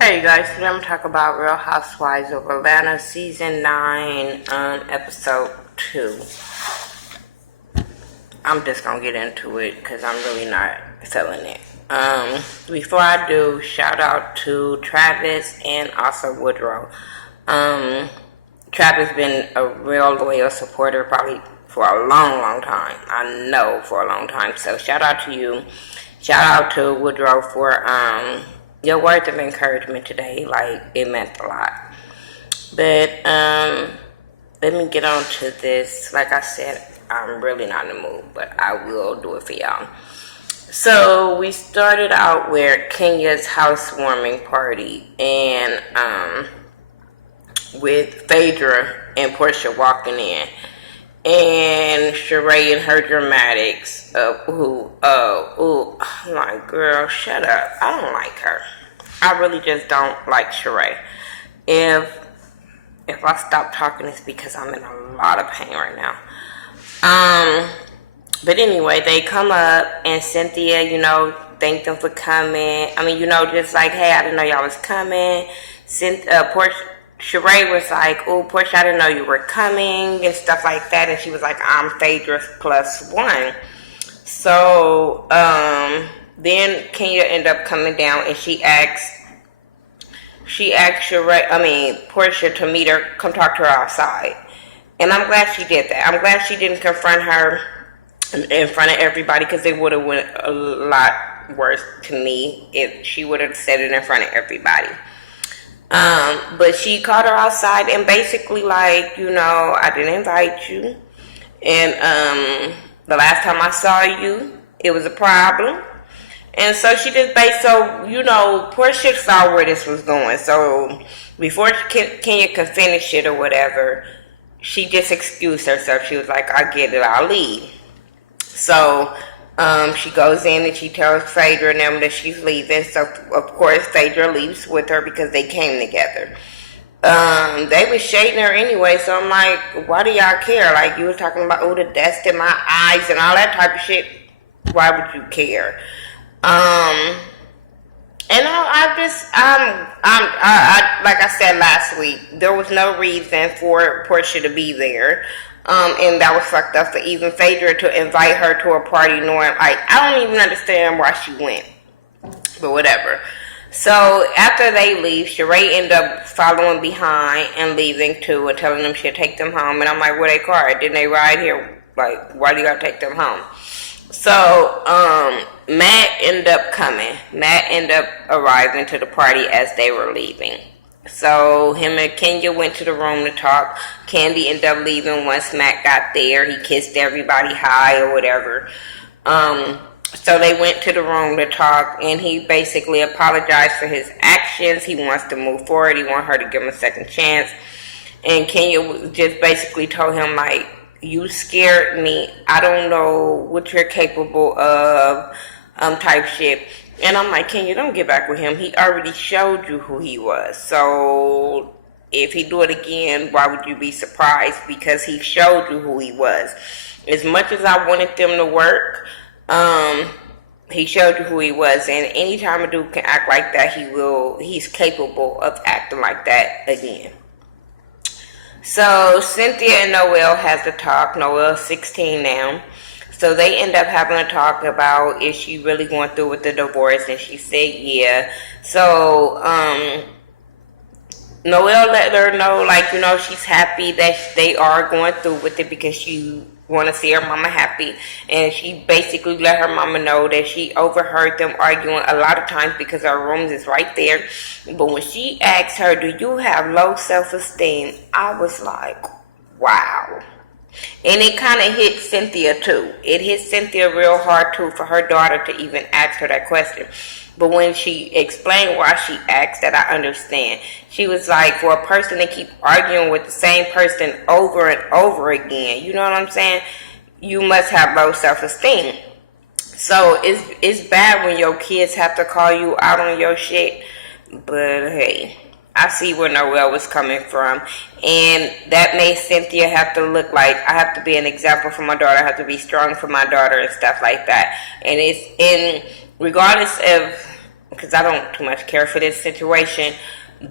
Hey guys, today I'm talking about Real Housewives of Atlanta Season 9, Episode 2. I'm just gonna get into it because I'm really not feeling it. Before I do, shout out to Travis and also Woodrow. Travis been a real loyal supporter probably for a long time. I know for a long time. So shout out to you. Shout out to Woodrow for your words of encouragement today. Like, it meant a lot. But let me get on to this. Like I said, I'm really not in the mood, but I will do it for y'all. So we started out with Kenya's housewarming party, and with Phaedra and Portia walking in, and Sheree and her dramatics of I'm like, girl, shut up. I don't like her. I really just don't like Sheree. If I stop talking, it's because I'm in a lot of pain right now. But anyway, they come up and Cynthia, thanked them for coming. I mean, just like, hey, I didn't know y'all was coming. Portia, Sheree was like, oh, Portia, I didn't know you were coming and stuff like that. And she was like, I'm Phaedra's +1. So then Kenya ended up coming down and she asked Portia to meet her, come talk to her outside. And I'm glad she did that. I'm glad she didn't confront her in front of everybody, because it would have went a lot worse to me if she would have said it in front of everybody. But she called her outside and basically like, I didn't invite you. And the last time I saw you, it was a problem. And so she just Portia saw where this was going. So before Kenya could finish it or whatever, she just excused herself. She was like, I get it, I'll leave. So she goes in and she tells Phaedra and them that she's leaving. So of course Phaedra leaves with her because they came together. They was shading her anyway, so I'm like, why do y'all care? Like, you was talking about, the dust in my eyes and all that type of shit. Why would you care? And like I said last week, there was no reason for Portia to be there. And that was fucked up for even Phaedra to invite her to a party knowing, like, I don't even understand why she went. But whatever. So after they leave, Sheree ended up following behind and leaving too and telling them she'll take them home. And I'm like, where they car? Didn't they ride here? Like, why do you gotta take them home? So, Matt ended up coming. Matt ended up arriving to the party as they were leaving. So him and Kenya went to the room to talk. Candy ended up leaving once Matt got there. He kissed everybody hi or whatever. So they went to the room to talk, and he basically apologized for his actions. He wants to move forward. He wants her to give him a second chance. And Kenya just basically told him, like, you scared me. I don't know what you're capable of, type shit. And I'm like, Kenya, don't get back with him. He already showed you who he was. So if he do it again, why would you be surprised? Because he showed you who he was. As much as I wanted them to work, he showed you who he was. And anytime a dude can act like that, he's capable of acting like that again. So Cynthia and Noelle has to talk. Noelle's 16 now. So they end up having a talk about, is she really going through with the divorce? And she said, yeah. So Noelle let her know, like, she's happy that they are going through with it because she want to see her mama happy. And she basically let her mama know that she overheard them arguing a lot of times because her rooms is right there. But when she asked her, do you have low self-esteem? I was like, wow. And it kind of hit Cynthia too. It hit Cynthia real hard too for her daughter to even ask her that question. But when she explained why she asked that, I understand. She was like, for a person to keep arguing with the same person over and over again, you know what I'm saying? You must have low self-esteem. So it's bad when your kids have to call you out on your shit. But hey, I see where Noelle was coming from. And that made Cynthia have to look like, I have to be an example for my daughter. I have to be strong for my daughter and stuff like that. And regardless of because I don't too much care for this situation.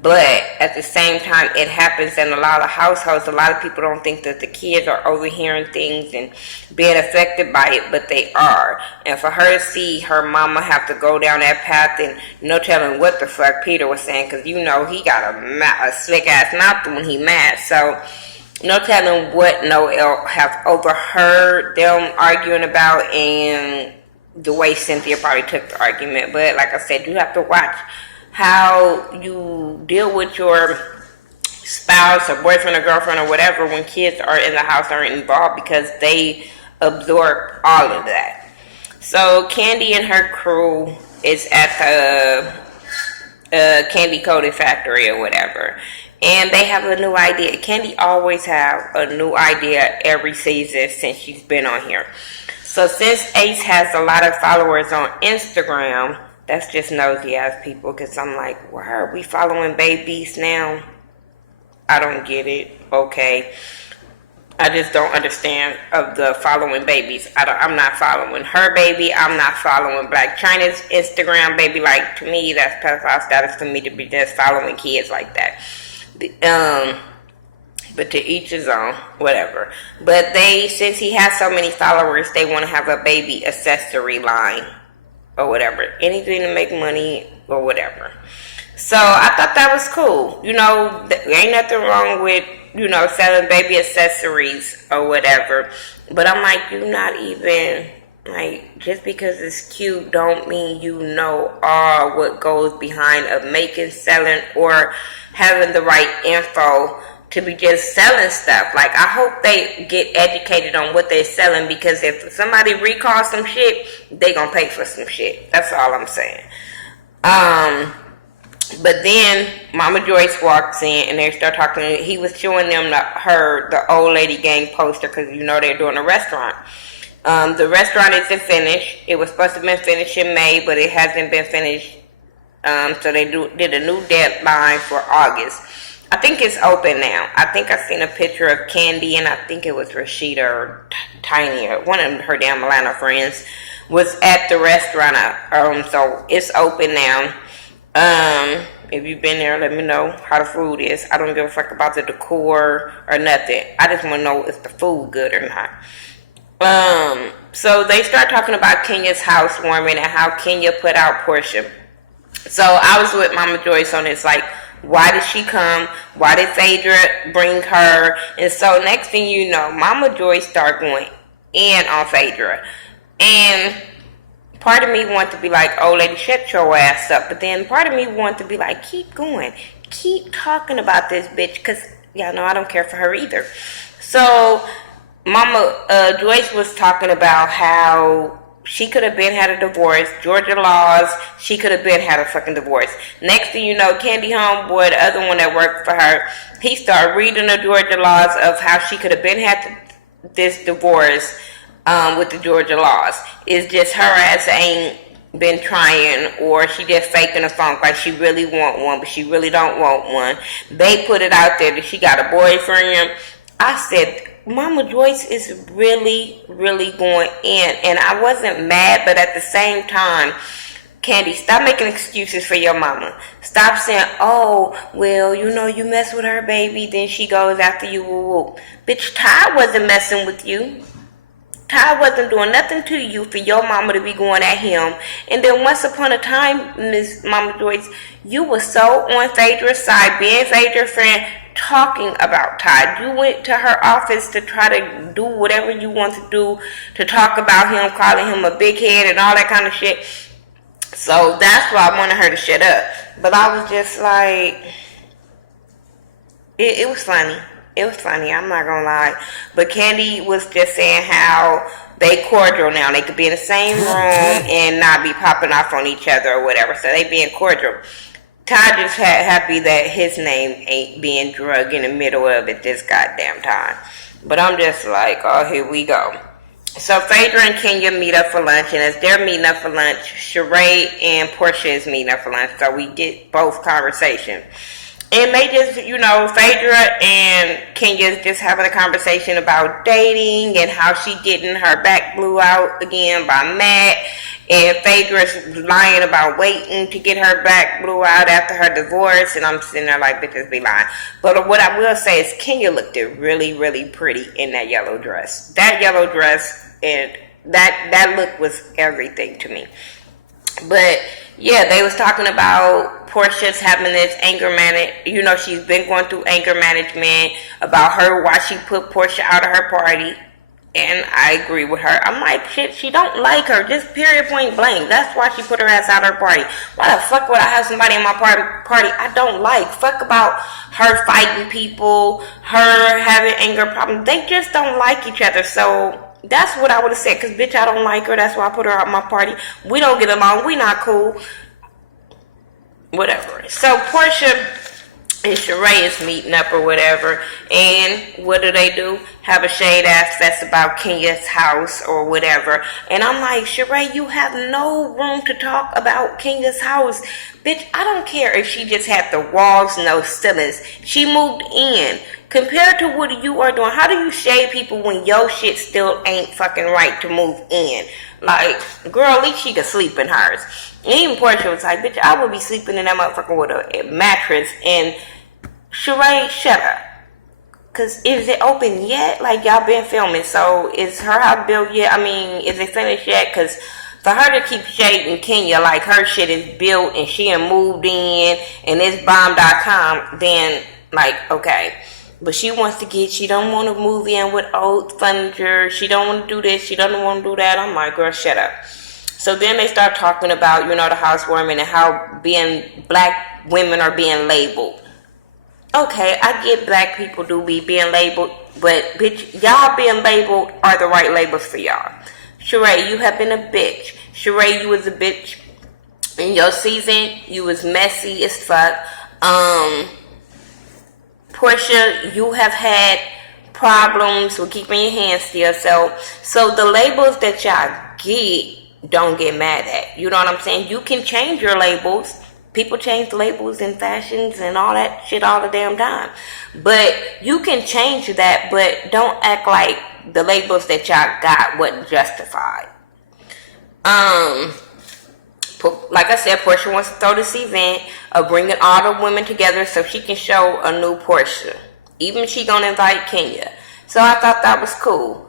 But at the same time, it happens in a lot of households. A lot of people don't think that the kids are overhearing things and being affected by it, but they are. And for her to see her mama have to go down that path, and no telling what the fuck Peter was saying, because you know he got a slick ass mouth when he mad. So no telling what Noel have overheard them arguing about, and the way Cynthia probably took the argument. But like I said, you have to watch how you deal with your spouse or boyfriend or girlfriend or whatever when kids are in the house or involved, because they absorb all of that. So Candy and her crew is at the candy coated factory or whatever, and they have a new idea. Candy always have a new idea every season since she's been on here. So since Ace has a lot of followers on Instagram, that's just nosy ass people, because I'm like, why are we following babies now? I don't get it. Okay. I just don't understand of the following babies. I'm not following her baby. I'm not following Black China's Instagram baby. Like, to me, that's pedophile status for me to be just following kids like that. But to each his own, whatever. But since he has so many followers, they want to have a baby accessory line or whatever, anything to make money or whatever. So I thought that was cool. You know, ain't nothing wrong with, you know, selling baby accessories or whatever. But I'm like, you're not even, like, just because it's cute don't mean you know all what goes behind of making, selling, or having the right info to be just selling stuff. Like, I hope they get educated on what they're selling, because if somebody recalls some shit, they gonna pay for some shit. That's all I'm saying. But then Mama Joyce walks in and they start talking. He was showing them the old lady gang poster, because you know they're doing a restaurant. The restaurant isn't finished. It was supposed to have been finished in May, but it hasn't been finished. So they did a new deadline for August. I think it's open now. I think I seen a picture of Candy, and I think it was Rashida or Tiny, or one of her damn Atlanta friends, was at the restaurant. So it's open now. If you've been there, let me know how the food is. I don't give a fuck about the decor or nothing. I just want to know if the food good or not. So they start talking about Kenya's housewarming and how Kenya put out Portia. So I was with Mama Joyce on this, like, why did she come? Why did Phaedra bring her? And so next thing you know, Mama Joyce started going in on Phaedra. And part of me wanted to be like, oh, lady, shut your ass up. But then part of me wanted to be like, keep going. Keep talking about this bitch, because y'all know I don't care for her either. So Mama Joyce was talking about how she could have been had a divorce. Georgia laws, she could have been had a fucking divorce. Next thing you know, Candy Homeboy, the other one that worked for her, he started reading the Georgia laws of how she could have been had this divorce with the Georgia laws. It's just her ass ain't been trying, or she just faking a funk like she really want one, but she really don't want one. They put it out there that she got a boyfriend. I said, Mama Joyce is really, really going in. And I wasn't mad, but at the same time, Candy, stop making excuses for your mama. Stop saying, oh, well, you know, you mess with her baby, then she goes after you, woo woo. Bitch, Ty wasn't messing with you. Ty wasn't doing nothing to you for your mama to be going at him. And then once upon a time, Miss Mama Joyce, you were so on Phaedra's side, being Phaedra's friend, talking about Ty. You went to her office to try to do whatever you want to do, to talk about him, calling him a big head and all that kind of shit. So that's why I wanted her to shut up. But I was just like, it was funny. It was funny, I'm not gonna lie. But Candy was just saying how they cordial now. They could be in the same room and not be popping off on each other or whatever. So they being cordial. Ty just happy that his name ain't being drugged in the middle of it this goddamn time. But I'm just like, oh, here we go. So Phaedra and Kenya meet up for lunch, and as they're meeting up for lunch, Sheree and Portia is meeting up for lunch. So we get both conversations. And they just, Phaedra and Kenya's just having a conversation about dating and how she getting her back blew out again by Matt. And Phaedra's lying about waiting to get her back blew out after her divorce. And I'm sitting there like, bitches be lying. But what I will say is Kenya looked really, really pretty in that yellow dress. That yellow dress and that look was everything to me. But yeah, they was talking about Portia's having this anger management. She's been going through anger management about why she put Portia out of her party. And I agree with her. I'm like, shit, she don't like her. Just period, point blank. That's why she put her ass out of her party. Why the fuck would I have somebody in my party I don't like? Fuck about her fighting people, her having anger problems. They just don't like each other. So that's what I would have said. Because, bitch, I don't like her. That's why I put her out of my party. We don't get along. We not cool. Whatever. So Portia and Sheree is meeting up or whatever, and what do? Have a shade ass fest about Kenya's house or whatever. And I'm like, Sheree, you have no room to talk about Kenya's house. Bitch, I don't care if she just had the walls, no ceilings. She moved in. Compared to what you are doing, how do you shade people when your shit still ain't fucking right to move in? Like, girl, at least she could sleep in hers. And even Portia was like, bitch, I would be sleeping in that motherfucker with a mattress. And Sheree, shut up. Cause is it open yet? Like, y'all been filming, so is her house built yet? I mean, is it finished yet? Cause for her to keep shading Kenya like her shit is built and she done moved in and it's bomb.com, then like, okay. But she don't want to move in with old furniture. She don't want to do this. She doesn't want to do that. I'm like, girl, shut up. So then they start talking about, the housewarming and how black women are being labeled. Okay, I get black people do be being labeled, but bitch, y'all being labeled are the right labels for y'all. Sheree, you have been a bitch. Sheree, you was a bitch in your season. You was messy as fuck. Portia, you have had problems with keeping your hands to yourself. So the labels that y'all get, don't get mad at. You know what I'm saying? You can change your labels. People change labels and fashions and all that shit all the damn time. But you can change that, but don't act like the labels that y'all got wasn't justified. Like I said, Portia wants to throw this event of bringing all the women together so she can show a new Portia. Even she gonna invite Kenya. So I thought that was cool.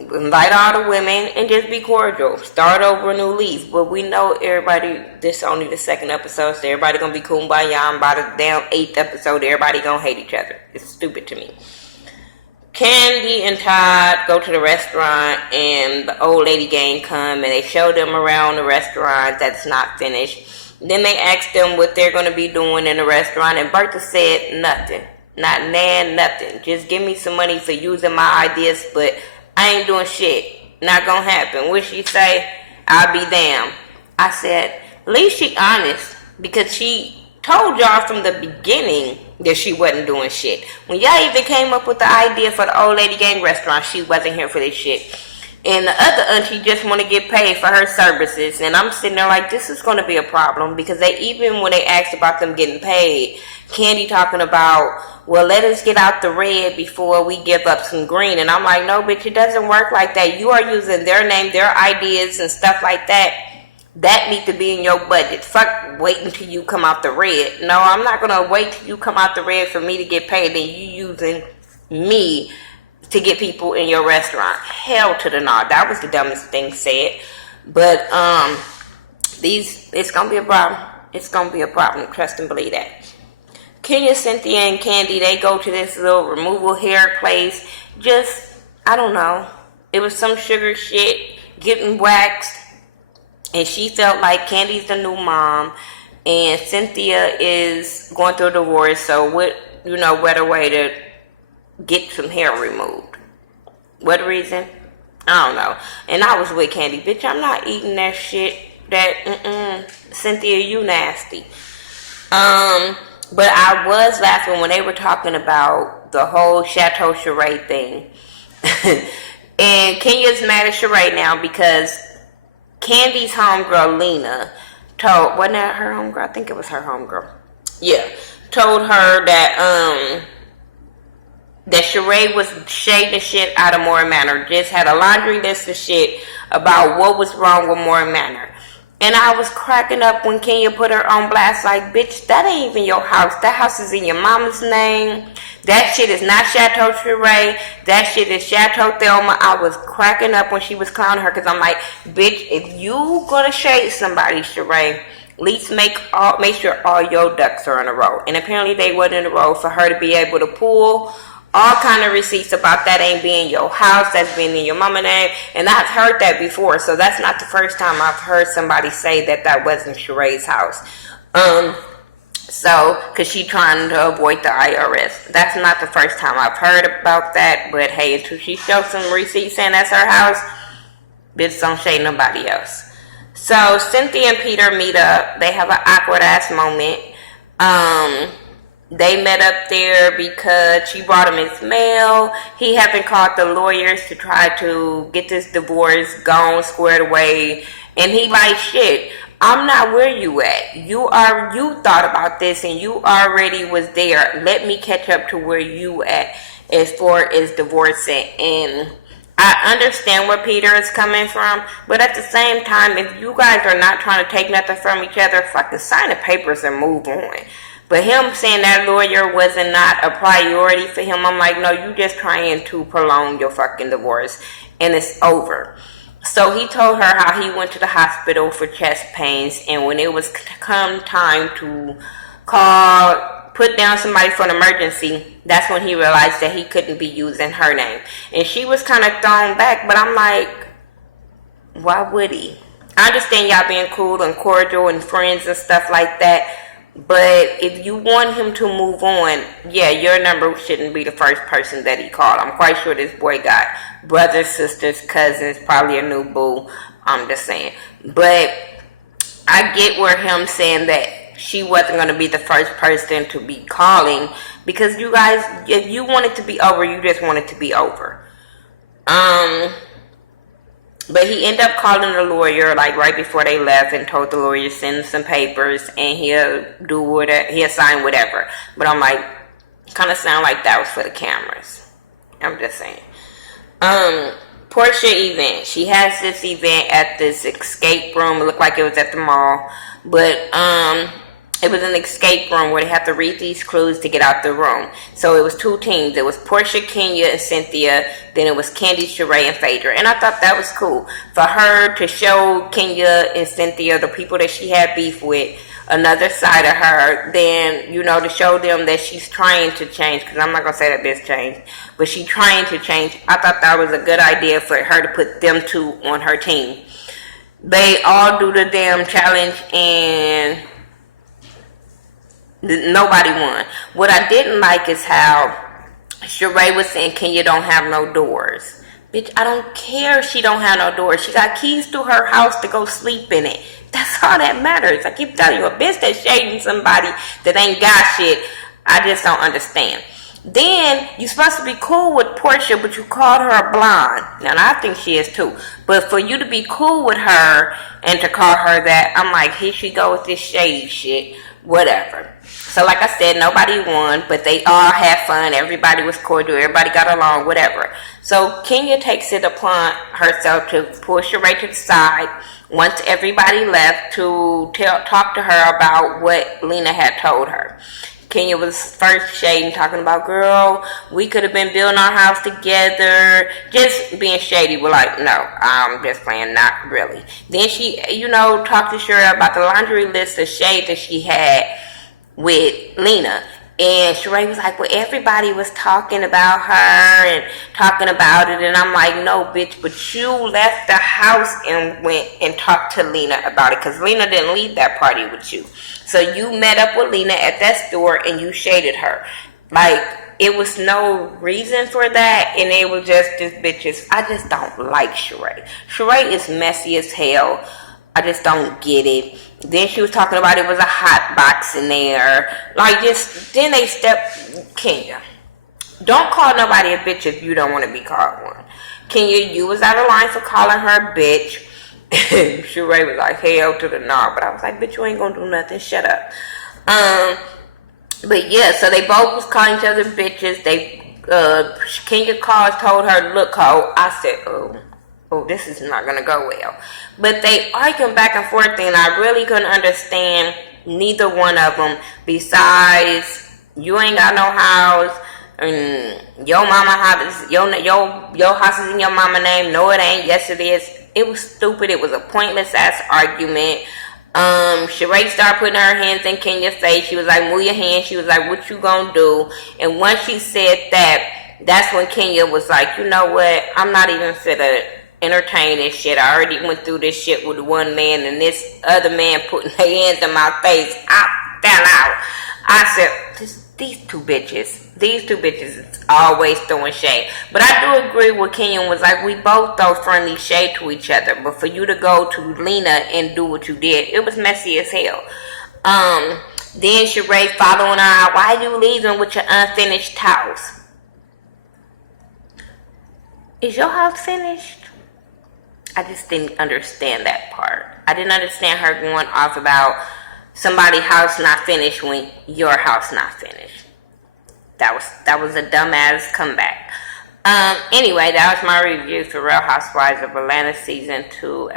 Invite all the women and just be cordial. Start over a new leaf. But we know everybody, this is only the second episode, so everybody gonna be kumbaya. And by the damn 8th episode, everybody gonna hate each other. It's stupid to me. Candy and Todd go to the restaurant and the old lady gang come and they show them around the restaurant that's not finished. Then they ask them what they're gonna be doing in the restaurant and Bertha said nothing. Not nothing. Just give me some money for using my ideas, but I ain't doing shit. Not gonna happen. What she say? I'll be damned. I said, at least she honest. Because she told y'all from the beginning that she wasn't doing shit. When y'all even came up with the idea for the old lady gang restaurant, she wasn't here for this shit. And the other auntie just want to get paid for her services. And I'm sitting there like, this is going to be a problem. Because even when they asked about them getting paid, Candy talking about, well, let us get out the red before we give up some green. And I'm like, no, bitch, it doesn't work like that. You are using their name, their ideas and stuff like that. That need to be in your budget. Fuck waiting till you come out the red. No, I'm not going to wait till you come out the red for me to get paid. Then you using me to get people in your restaurant. Hell to the no. That was the dumbest thing said. But it's going to be a problem. It's going to be a problem. Trust and believe that. Kenya, Cynthia, and Candy, they go to this little removal hair place. Just, I don't know. It was some sugar shit, getting waxed. And she felt like Candy's the new mom. And Cynthia is going through a divorce. So what better way to get some hair removed? What reason? I don't know. And I was with Candy. Bitch, I'm not eating that shit. Cynthia, you nasty. But I was laughing when they were talking about the whole Chateau Sheree thing. And Kenya's mad at Sheree now because Candy's homegirl, Lena, wasn't that her homegirl? I think it was her homegirl. yeah, told her that Sheree was shading the shit out of Moore Manor. Just had a laundry list of shit about what was wrong with Moore Manor. And I was cracking up when Kenya put her on blast like, bitch, that ain't even your house. That house is in your mama's name. That shit is not Chateau Sheree. That shit is Chateau Thelma. I was cracking up when she was clowning her because I'm like, bitch, if you gonna shade somebody, Sheree, at least make sure all your ducks are in a row. And apparently they wasn't in a row for her to be able to pull all kind of receipts about that ain't being your house, that's being in your mama name. And I've heard that before, so that's not the first time I've heard somebody say that that wasn't Sheree's house. So, because she trying to avoid the IRS. That's not the first time I've heard about that, but hey, until she shows some receipts saying that's her house, bitch, don't shade nobody else. So, Cynthia and Peter meet up. They have an awkward-ass moment. They met up there because she brought him his mail. He haven't called the lawyers to try to get this divorce gone, squared away. And he like, shit, I'm not where you at. You thought about this and you already was there. Let me catch up to where you at as far as divorcing. And I understand where Peter is coming from, but at the same time, if you guys are not trying to take nothing from each other, fucking sign the papers and move on. But him saying that lawyer wasn't not a priority for him, I'm like, no, you just trying to prolong your fucking divorce, and it's over. So he told her how he went to the hospital for chest pains, and when it was come time to put down somebody for an emergency, that's when he realized that he couldn't be using her name. And she was kind of thrown back, but I'm like, why would he? I understand y'all being cool and cordial and friends and stuff like that, but if you want him to move on, yeah, your number shouldn't be the first person that he called. I'm quite sure this boy got brothers, sisters, cousins, probably a new boo. I'm just saying. But I get where him saying that she wasn't going to be the first person to be calling, because you guys, if you want it to be over, you just want it to be over. But he ended up calling the lawyer like right before they left and told the lawyer to send some papers and he'll do whatever, he'll sign whatever. But I'm like, kind of sound like that was for the cameras. I'm just saying. Portia event. She has this event at this escape room. It looked like it was at the mall, but it was an escape room where they have to read these clues to get out the room. So it was two teams. It was Portia, Kenya, and Cynthia. Then it was Candy, Sheree, and Phaedra. And I thought that was cool. For her to show Kenya and Cynthia, the people that she had beef with, another side of her, then, you know, to show them that she's trying to change. Because I'm not going to say that bitch changed. But she's trying to change. I thought that was a good idea for her to put them two on her team. They all do the damn challenge and nobody won. What I didn't like is how Sheree was saying Kenya don't have no doors. Bitch, I don't care if she don't have no doors. She got keys to her house to go sleep in it. That's all that matters. I keep telling you, a bitch that's shading somebody that ain't got shit, I just don't understand. Then, you're supposed to be cool with Portia, but you called her a blonde. Now, I think she is too. But for you to be cool with her and to call her that, I'm like, here she go with this shady shit. Whatever. So like I said, nobody won, but they all had fun. Everybody was cordial. Everybody got along, whatever. So Kenya takes it upon herself to push Sheree to the side once everybody left to talk to her about what Lena had told her. Kenya was first shading, talking about, girl, we could have been building our house together. Just being shady. We're like, no, I'm just playing, not really. Then she, you know, talked to Sheree about the laundry list of shade that she had with Lena. And Sheree was like, well, everybody was talking about her and talking about it. And I'm like, no, bitch, but you left the house and went and talked to Lena about it. Because Lena didn't leave that party with you. So you met up with Lena at that store and you shaded her. Like, it was no reason for that. And it was just this bitches. I just don't like Sheree. Sheree is messy as hell. I just don't get it. Then she was talking about it was a hot box in there. Like, just, then they stepped, Kenya, don't call nobody a bitch if you don't want to be called one. Kenya, you was out of line for calling her a bitch. Sheree was like, hell to the no. But I was like, bitch, you ain't gonna do nothing. Shut up. But yeah, so they both was calling each other bitches. Kenya calls, told her to look cold. I said, oh, this is not gonna go well. But they arguing back and forth, and I really couldn't understand neither one of them. Besides, you ain't got no house, and your mama house, your house is in your mama name. No, it ain't. Yes, it is. It was stupid. It was a pointless ass argument. Sheree started putting her hands in Kenya's face. She was like, move your hands. She was like, what you gonna do? And once she said that, that's when Kenya was like, you know what? I'm not even finna entertain this shit. I already went through this shit with one man, and this other man putting their hands in my face. I fell out. I said, these two bitches is always throwing shade. But I do agree with Kenyon was like, we both throw friendly shade to each other. But for you to go to Lena and do what you did, it was messy as hell. Then Sheree following her out, why you leaving with your unfinished house? Is your house finished? I just didn't understand that part. I didn't understand her going off about somebody's house not finished when your house not finished. That was a dumbass comeback. Anyway, that was my review for Real Housewives of Atlanta season 9,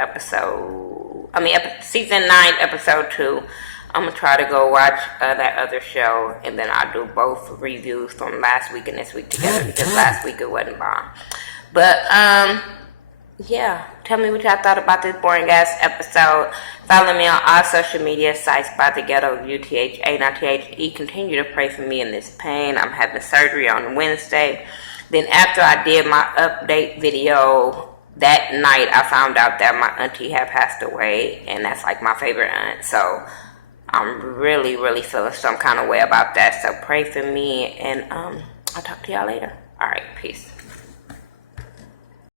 episode 2. I'm gonna try to go watch that other show, and then I'll do both reviews from last week and this week together, because last week it wasn't bomb. But yeah, tell me what y'all thought about this boring ass episode. Follow me on all social media sites by Thaghettoview, THA, not THE. Continue to pray for me in this pain. I'm having surgery on Wednesday. Then after I did my update video that night, I found out that my auntie had passed away, and that's like my favorite aunt. So I'm really, really feeling some kind of way about that. So pray for me, and I'll talk to y'all later. All right, peace.